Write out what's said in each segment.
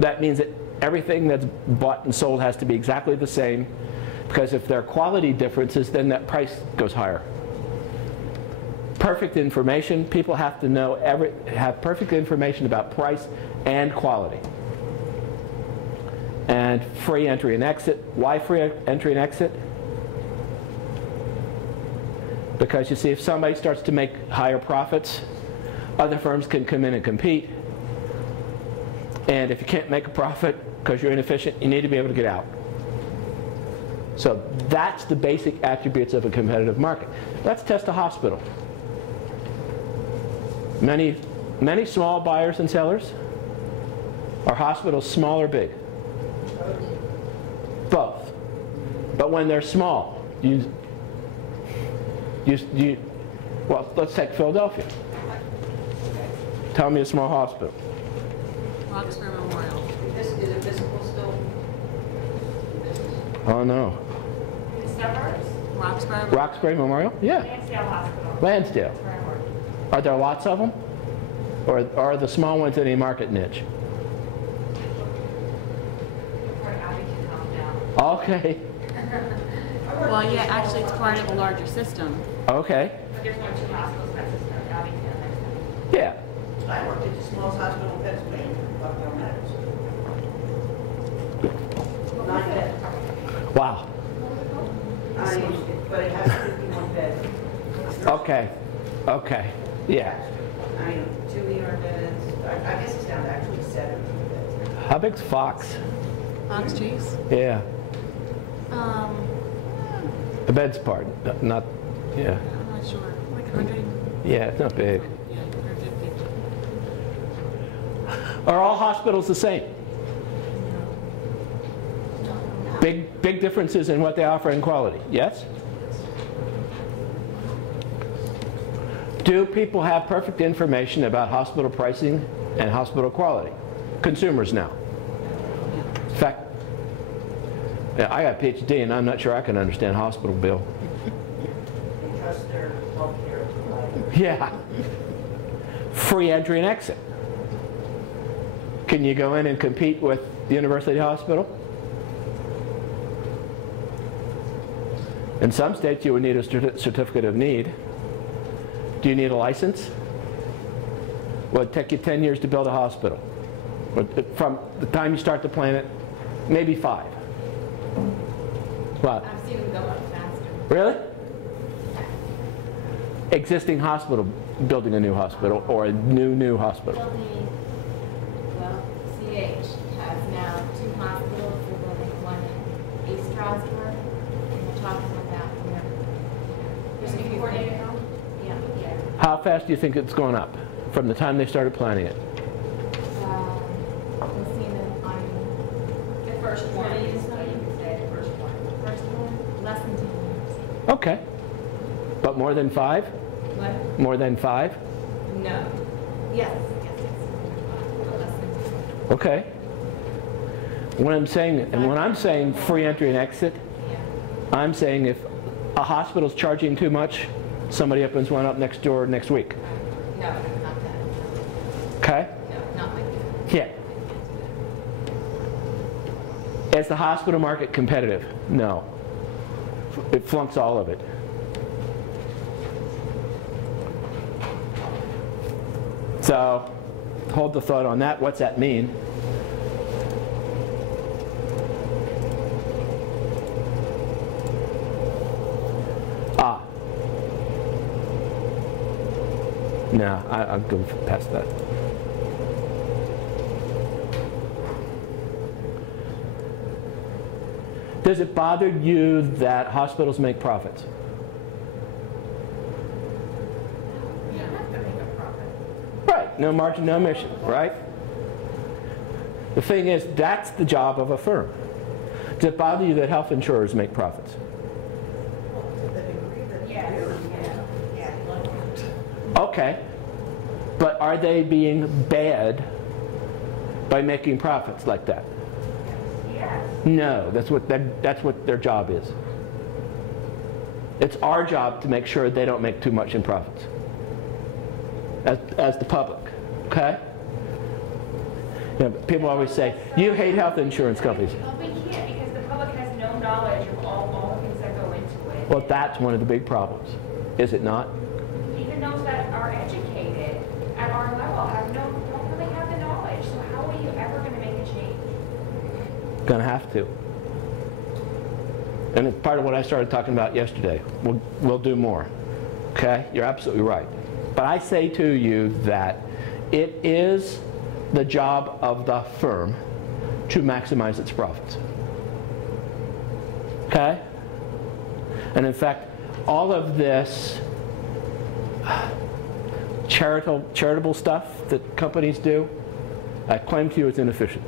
That means that everything that's bought and sold has to be exactly the same, because if there are quality differences, then that price goes higher. Perfect information, people have to know, have perfect information about price and quality. And free entry and exit. Why free entry and exit? Because you see, if somebody starts to make higher profits, other firms can come in and compete. And if you can't make a profit because you're inefficient, you need to be able to get out. So that's the basic attributes of a competitive market. Let's test a hospital. Many small buyers and sellers. Are hospitals small or big? Both. But when they're small, well, let's take Philadelphia. Tell me a small hospital. Roxbury Memorial. Is it visible still? Oh no. In the suburbs? Roxbury Memorial? Yeah. Lansdale Hospital. Lansdale. That's where I work. Are there lots of them? Or are the small ones in a market niche? Or Abington Hospital. Okay. Well, yeah, actually it's part of a larger system. Okay. But there's no two hospitals, that's just Abington and Lansdale. Yeah. I worked at the smallest hospital in Pennsylvania, Bucknell Meadows. 9 beds. Wow. But it has 51 beds. Okay. Okay. Yeah. I mean, 2 ER beds. I guess it's down to actually 7 beds. How big's Fox? Fox Chase? Yeah. The bed's part, not, yeah. I'm not sure. Like 100? Yeah, it's not big. Yeah, 150. Are all hospitals the same? Big differences in what they offer in quality, yes? Do people have perfect information about hospital pricing and hospital quality? Consumers now. In fact, yeah, I got a PhD and I'm not sure I can understand hospital bill. They trust their health care provider. Yeah. Free entry and exit. Can you go in and compete with the University Hospital? In some states you would need a certificate of need. Do you need a license? Well, it'd take you 10 years to build a hospital. From the time you start to plan it, maybe 5. What? I've seen them go up faster. Really? Existing hospital, building a new hospital, or a new hospital. Building, well, CH has now 2 hospitals. They're building one in East Stroudsburg, and they're talking about There's a coordinator now? yeah. How fast do you think it's going up from the time they started planning it? We've seen them on The first one, you can say the first one. the first one, less than 10 years. Okay. But more than 5? What? More than 5? No. Yes. But less than 10. Okay. When I'm saying free entry and exit, I'm saying if a hospital's charging too much, somebody opens one up next door next week. No, not that. Okay? No, not like that. Yeah. Is the hospital market competitive? No. It flunks all of it. So, hold the thought on that. What's that mean? No, I'll go past that. Does it bother you that hospitals make profits? You have to make a profit. Right, no margin, no omission, right? The thing is, that's the job of a firm. Does it bother you that health insurers make profits? Okay, but are they being bad by making profits like that? Yes. No, that's what their job is. It's our job to make sure they don't make too much in profits as the public, okay? Yeah, but people always say, you hate health insurance companies. Well, we can't because the public has no knowledge of all the things that go into it. Well, that's one of the big problems, is it not? Even those that are educated at our level don't really have the knowledge. So how are you ever going to make a change? Gonna have to. And it's part of what I started talking about yesterday. We'll do more. Okay? You're absolutely right. But I say to you that it is the job of the firm to maximize its profits. Okay? And in fact, all of this charitable stuff that companies do, I claim to you it's inefficient.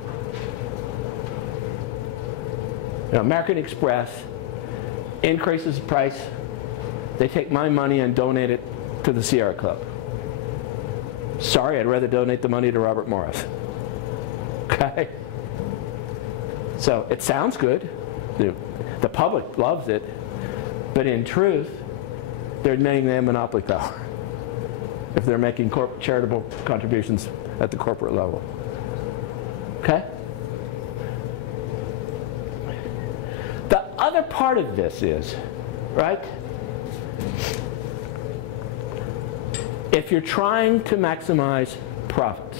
You know, American Express increases the price. They take my money and donate it to the Sierra Club. Sorry, I'd rather donate the money to Robert Morris. Okay? So it sounds good. The public loves it. But in truth, they're admitting they have monopoly power if they're making charitable contributions at the corporate level. Okay? The other part of this is, right? If you're trying to maximize profits,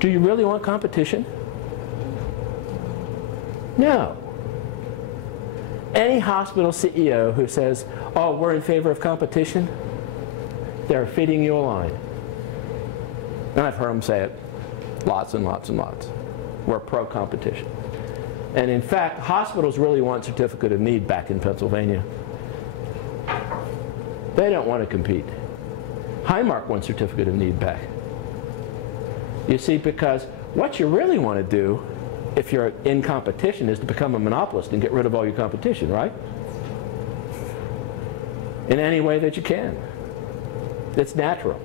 do you really want competition? No. Any hospital CEO who says, oh, we're in favor of competition, they're feeding you a line. And I've heard them say it lots and lots and lots. We're pro-competition. And in fact, hospitals really want certificate of need back in Pennsylvania. They don't want to compete. Highmark wants certificate of need back. You see, because what you really want to do if you're in competition is to become a monopolist and get rid of all your competition, right? In any way that you can. It's natural.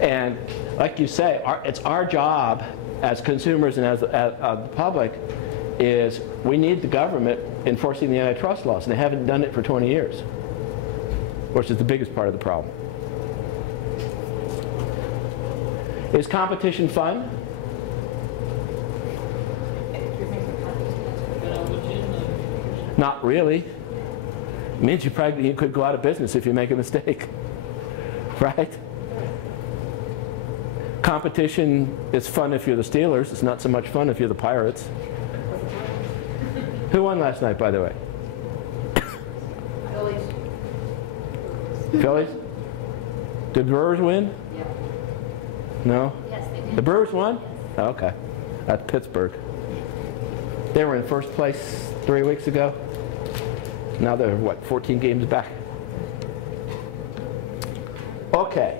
And like you say, it's our job as consumers and as the public is we need the government enforcing the antitrust laws, and they haven't done it for 20 years, which is the biggest part of the problem. Is competition fun? Not really. It means you could go out of business if you make a mistake, right? Competition is fun if you're the Steelers. It's not so much fun if you're the Pirates. Who won last night, by the way? Phillies. Phillies? Did the Brewers win? Yeah. No? Yes, they did. The Brewers won? Oh, okay. That's Pittsburgh. They were in first place 3 weeks ago. Now they're, what, 14 games back? Okay.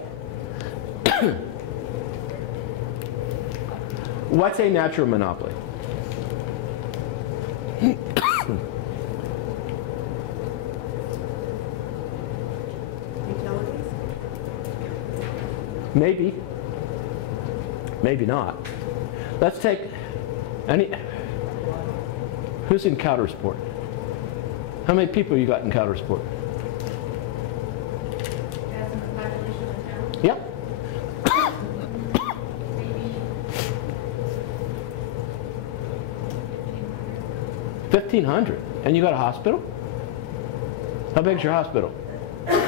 What's a natural monopoly? Utilities? Maybe. Maybe not. Let's take any... Who's in countersport? How many people you got in countersport? As in the population of town, Yep. maybe 1,500. And you got a hospital? How big's your hospital? It's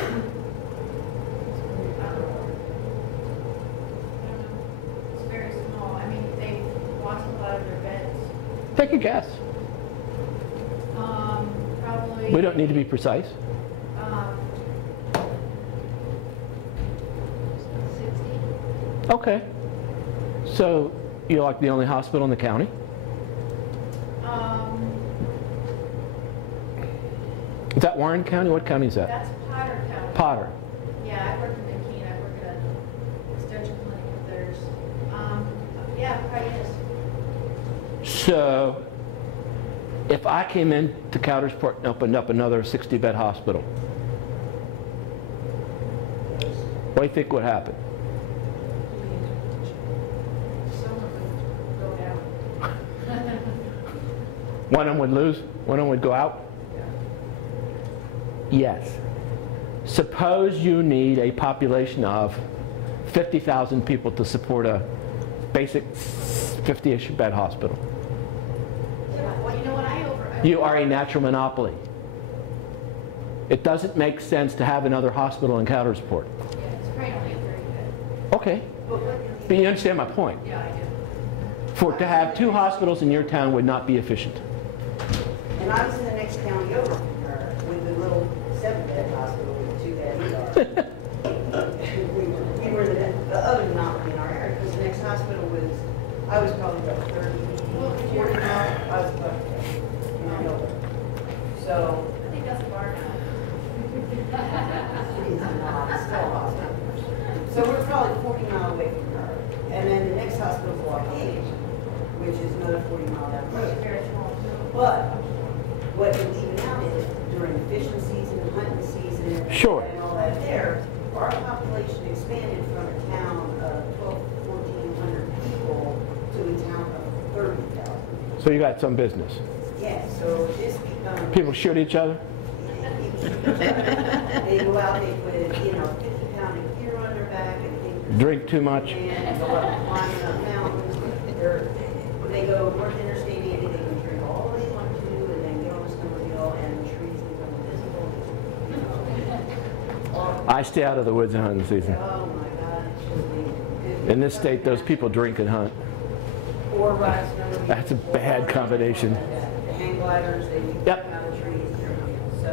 very small. I mean, they've lost a lot of their beds. Take a guess. Probably. We don't need to be precise. 60. Okay. So you're like the only hospital in the county? Is that Warren County? What county is that? That's Potter County. Potter. Yeah, I work in McKean. I work at an extension clinic of theirs. Yeah, probably is. So if I came into Countersport and opened up another 60-bed hospital, what do you think would happen? Someone would go down. One of them would lose? One of them would go out? Yes. Suppose you need a population of 50,000 people to support a basic 50-ish bed hospital. Well, you know what, You are a natural monopoly. It doesn't make sense to have another hospital in Coudersport. Yeah, it's probably only 30 bed. Okay, but you understand my point. Yeah, I do. To have 2 hospitals in your town would not be efficient. And I was in the next county over from her with the little 7-bed hospital with 2 bed ER. we were the other monopoly in our area because the next hospital was, I was probably about 30, 40 miles. I was about in Andover. So, I think that's far now. it's not, it's still a hospital. So we're probably 40 miles away from her. And then the next hospital is Waukegan, which is another 40 miles down the road. Very small too. But what it even out is during fishing season, hunting season, Sure. and all that there, our population expanded from a town of 1,400 people to a town of 30,000. So you got some business. Yeah, so this becomes. People shoot each other? They go out, they put, 50-pound of gear on their back and they Drink too much? and go up climbing up mountains. When they go north interstate 80, they can drink all they want to and then get on the snowmobile and the trees become visible. I stay out of the woods in hunting season. Oh my God, it's just In this state, those people drink and hunt. Or ride snowmobile. That's a bad combination. The hang gliders, they Yep. come out of trees and everything. So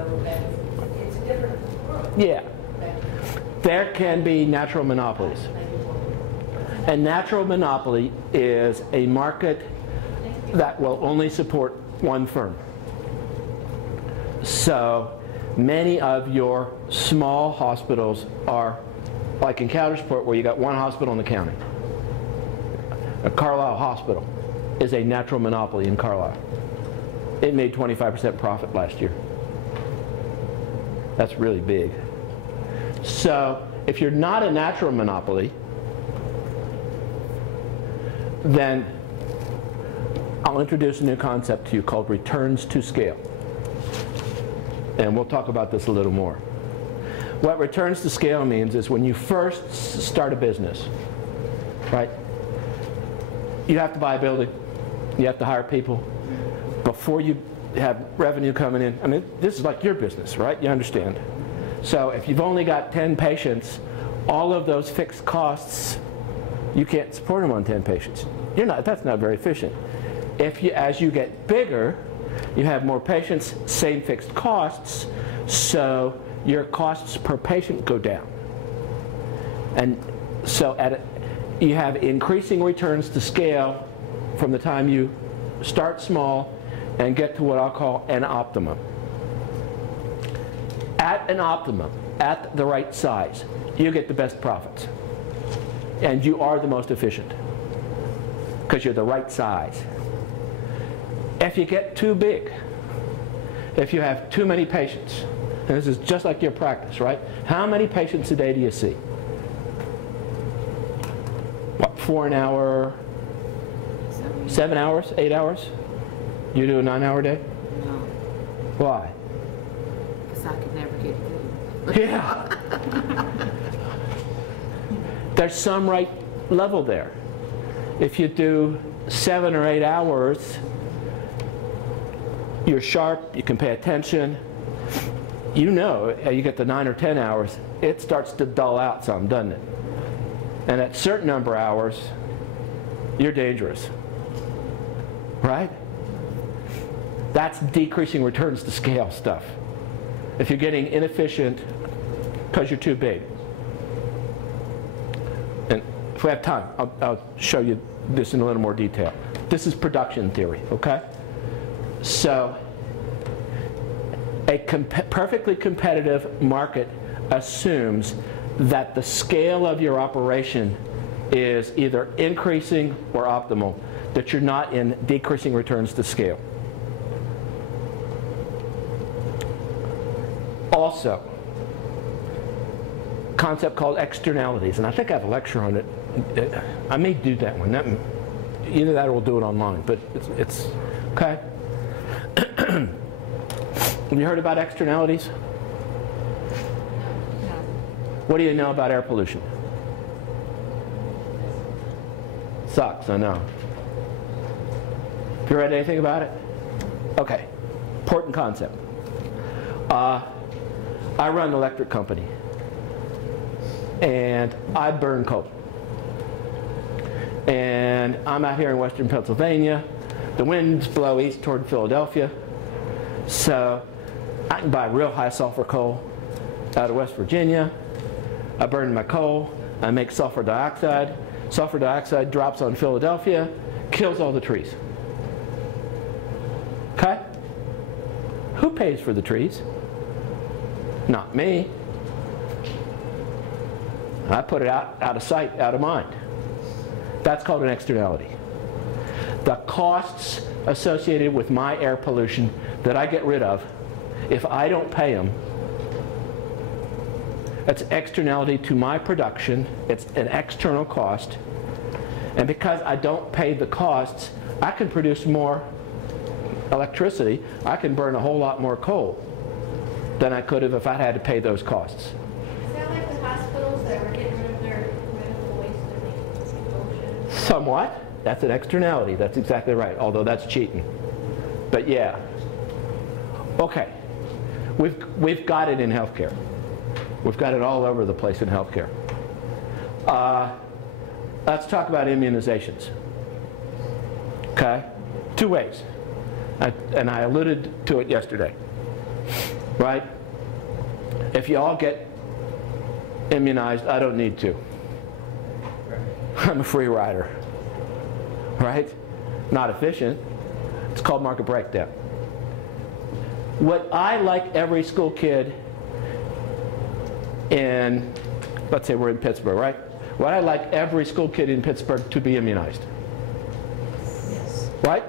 it's a different world. Yeah. There can be natural monopolies. A natural monopoly is a market that will only support one firm. So many of your small hospitals are like in Coudersport where you got one hospital in the county. A Carlisle Hospital is a natural monopoly in Carlisle. It made 25% profit last year. That's really big. So if you're not a natural monopoly, then I'll introduce a new concept to you called returns to scale. And we'll talk about this a little more. What returns to scale means is when you first start a business, right? You have to buy a building. You have to hire people. Before you have revenue coming in, I mean, this is like your business, right? You understand. So if you've only got 10 patients, all of those fixed costs, you can't support them on 10 patients. That's not very efficient. As you get bigger, you have more patients, same fixed costs, so your costs per patient go down. And so you have increasing returns to scale from the time you start small and get to what I'll call an optimum. At an optimum, at the right size, you get the best profits. And you are the most efficient because you're the right size. If you get too big, if you have too many patients, and this is just like your practice, right? How many patients a day do you see? What, 4 an hour, 7 hours, 8 hours? You do a 9-hour day? No, Why? because I could never get good. Yeah. There's some right level there. If you do 7 or 8 hours, you're sharp, you can pay attention. You know, you get the 9 or 10 hours, it starts to dull out some, doesn't it? And at a certain number of hours, you're dangerous. Right? That's decreasing returns to scale stuff. If you're getting inefficient because you're too big. And if we have time, I'll show you this in a little more detail. This is production theory, okay? So a perfectly competitive market assumes that the scale of your operation is either increasing or optimal, that you're not in decreasing returns to scale. Also, concept called externalities, and I think I have a lecture on it. I may do that one. Either that or we'll do it online, but it's okay. Have you heard about externalities? What do you know about air pollution? Sucks, I know. Have you read anything about it? Okay. Important concept. I run an electric company, and I burn coal. And I'm out here in western Pennsylvania. The winds blow east toward Philadelphia, so I can buy real high sulfur coal out of West Virginia. I burn my coal, I make sulfur dioxide. Sulfur dioxide drops on Philadelphia, kills all the trees. Okay? Who pays for the trees? Not me. I put it out of sight, out of mind. That's called an externality. The costs associated with my air pollution that I get rid of, if I don't pay them, that's externality to my production. It's an external cost. And because I don't pay the costs, I can produce more electricity. I can burn a whole lot more coal than I could have if I had to pay those costs. Is that like the hospitals that were getting rid of their medical waste in the ocean? Somewhat. That's an externality. That's exactly right, although that's cheating. But yeah. Okay. We've got it in healthcare. We've got it all over the place in healthcare. Let's talk about immunizations. Okay? Two ways. And I alluded to it yesterday. Right? If you all get immunized, I don't need to. I'm a free rider. Right? Not efficient. It's called market breakdown. What I like every school kid in, let's say we're in Pittsburgh, right? What I like every school kid in Pittsburgh to be immunized. Yes. Right?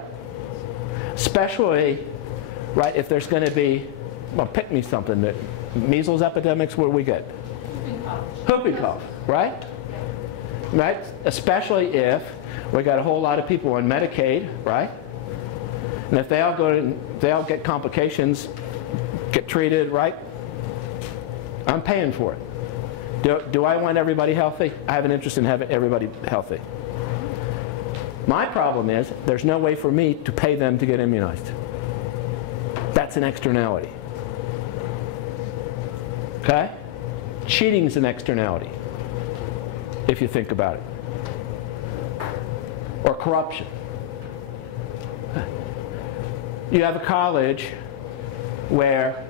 Especially, right, if there's going to be, well, pick me something. That measles epidemics, what do we get? Whooping cough, right? Right? Especially if we got a whole lot of people on Medicaid, right? And if they all get complications, get treated, right? I'm paying for it. Do I want everybody healthy? I have an interest in having everybody healthy. My problem is there's no way for me to pay them to get immunized. That's an externality. Okay? Cheating is an externality, if you think about it. Or corruption. You have a college where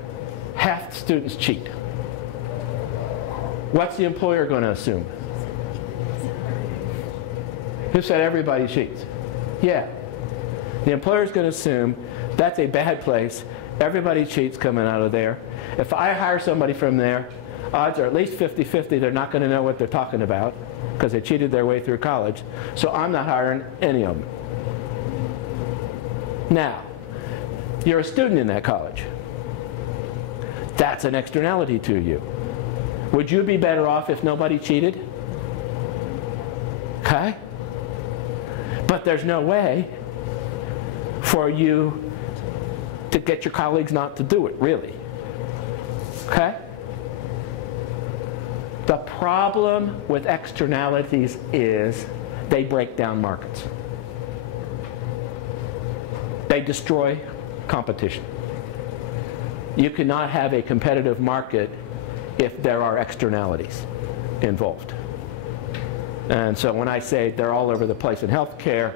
half the students cheat. What's the employer going to assume? Who said everybody cheats? Yeah. The employer's going to assume that's a bad place. Everybody cheats coming out of there. If I hire somebody from there, odds are at least 50-50 they're not going to know what they're talking about because they cheated their way through college. So I'm not hiring any of them. Now, you're a student in that college. That's an externality to you. Would you be better off if nobody cheated? Okay? But there's no way for you to get your colleagues not to do it, really. Okay? The problem with externalities is they break down markets. They destroy competition. You cannot have a competitive market if there are externalities involved. And so when I say they're all over the place in healthcare,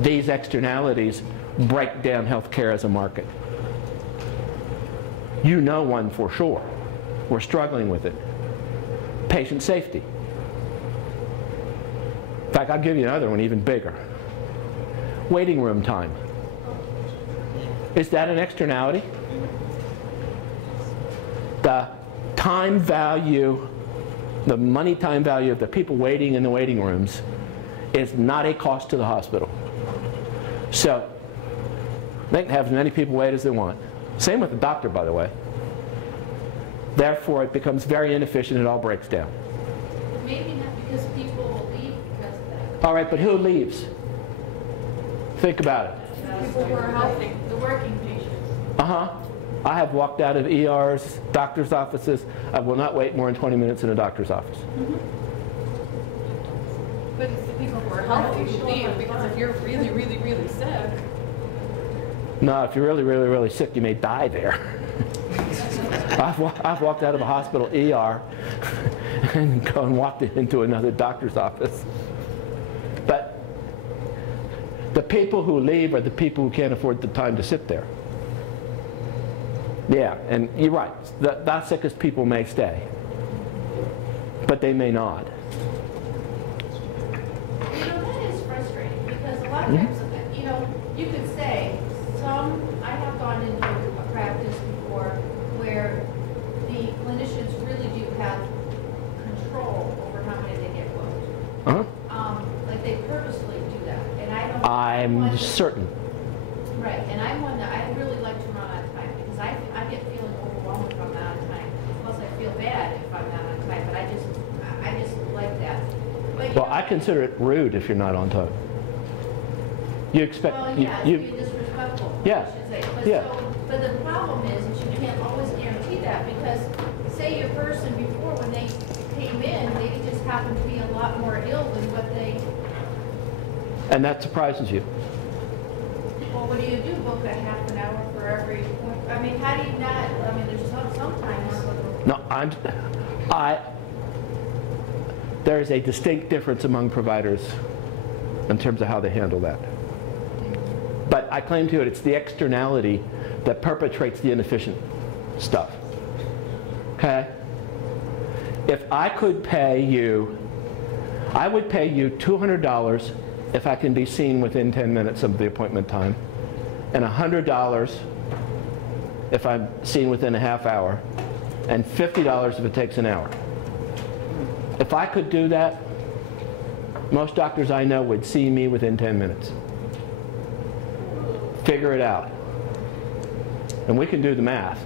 these externalities break down healthcare as a market. You know one for sure. We're struggling with it. Patient safety. In fact, I'll give you another one even bigger. Waiting room time. Is that an externality? The time value, the money time value of the people waiting in the waiting rooms is not a cost to the hospital. So they can have as many people wait as they want. Same with the doctor, by the way. Therefore, it becomes very inefficient. It all breaks down. Maybe not because people will leave because of that. All right, but who leaves? Think about it. People who are healthy, the working patients. Uh-huh. I have walked out of ERs, doctor's offices. I will not wait more than 20 minutes in a doctor's office. But it's the people who are healthy who leave, because if you're really, really, really sick. No, if you're really, really, really sick, you may die there. I've walked out of a hospital ER and gone walked into another doctor's office. But the people who leave are the people who can't afford the time to sit there. Yeah, and you're right. The sickest people may stay, but they may not. You know, that is frustrating, because a lot of times, you know, you could say, I have gone into a practice before where the clinicians really do have control over how many they get booked. Like they purposely do that, and I don't. I'm certain. Right, and I'm one that I really like to run on time, because I get feeling overwhelmed if I'm not on time. Plus, I feel bad if I'm not on time, but I just like that. But, you Well, know, I consider it rude if you're not on time. You expect well, yeah, it's being disrespectful. Yeah. I should say. But Yeah. but the problem is that you can't always guarantee that, because say your person before, when they came in, they just happened to be a lot more ill than what they. and that surprises you. Well, what do you do? Book a half an hour for every. I mean, how do you not? I mean, there's sometimes. No, there is a distinct difference among providers in terms of how they handle that. But I claim to it, it's the externality that perpetrates the inefficient stuff. Okay? If I could pay you, I would pay you $200 if I can be seen within 10 minutes of the appointment time, and $100 if I'm seen within a half hour, and $50 if it takes an hour. If I could do that, most doctors I know would see me within 10 minutes. Figure it out. And we can do the math.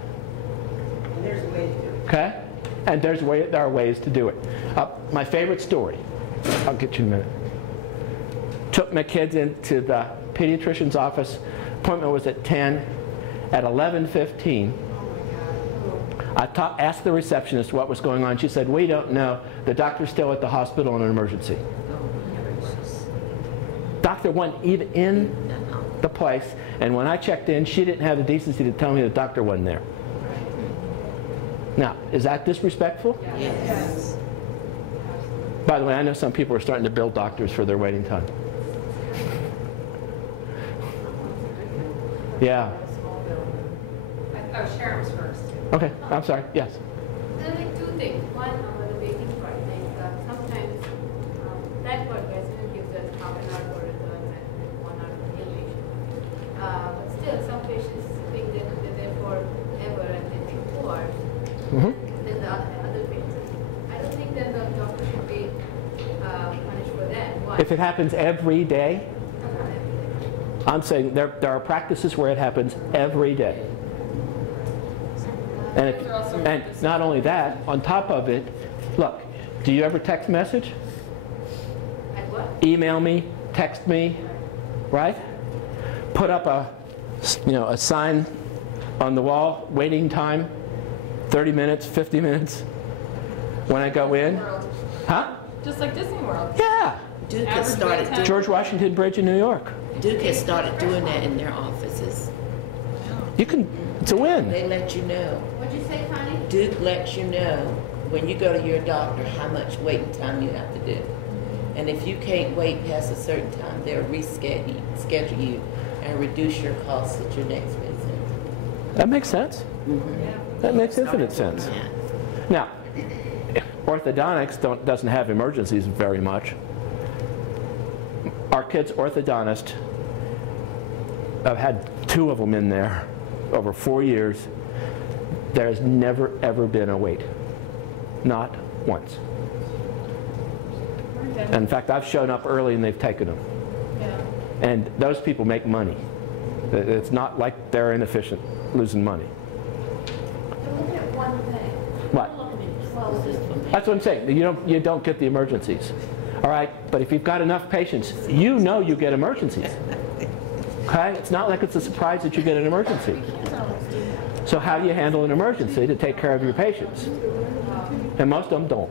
And there's a way to do it. Okay? And there are ways to do it. My favorite story, I'll get you in a minute. Took my kids into the pediatrician's office. Appointment was at 10. At 11:15, I asked the receptionist what was going on. She said, "We don't know. The doctor's still at the hospital in an emergency." Doctor wasn't even in the place, and when I checked in, she didn't have the decency to tell me the doctor wasn't there. Now, is that disrespectful? Yes. By the way, I know some people are starting to bill doctors for their waiting time. Yeah. Oh, Sharon's first. Okay, I'm sorry. Yes. There are like two things. One, about the waiting part, sometimes that part resident gives us half an hour for results and 1 hour for inpatient. But still, some patients think that they're there forever and they think 2 hours. Mm-hmm. Then the other patients. I don't think that the doctor should be punished for that. One. If it happens every day, I'm saying there are practices where it happens every day. And not only that, on top of it, look, do you ever text message? At what? Email me, text me, right? Put up a sign on the wall, waiting time, 30 minutes, 50 minutes when I go in. Huh? Just like Disney World. Yeah. Duke has started doing, George Washington Bridge in New York. Duke has started doing that in their offices. You can, it's a win. They let you know. What'd you say, Connie? Duke lets you know when you go to your doctor how much waiting time you have to do. And if you can't wait past a certain time, they'll reschedule you and reduce your costs at your next visit. That makes sense. Mm-hmm. That makes infinite sense. Yeah. Now, orthodontics doesn't have emergencies very much. Our kid's orthodontist, I've had 2 of them in there over 4 years. There has never, ever been a wait. Not once. And in fact, I've shown up early and they've taken them. Yeah. And those people make money. It's not like they're inefficient, losing money. Look at one thing. What? That's what I'm saying. You don't get the emergencies. All right? But if you've got enough patients, you know you get emergencies. Okay? It's not like it's a surprise that you get an emergency. So how do you handle an emergency to take care of your patients? And most of them don't.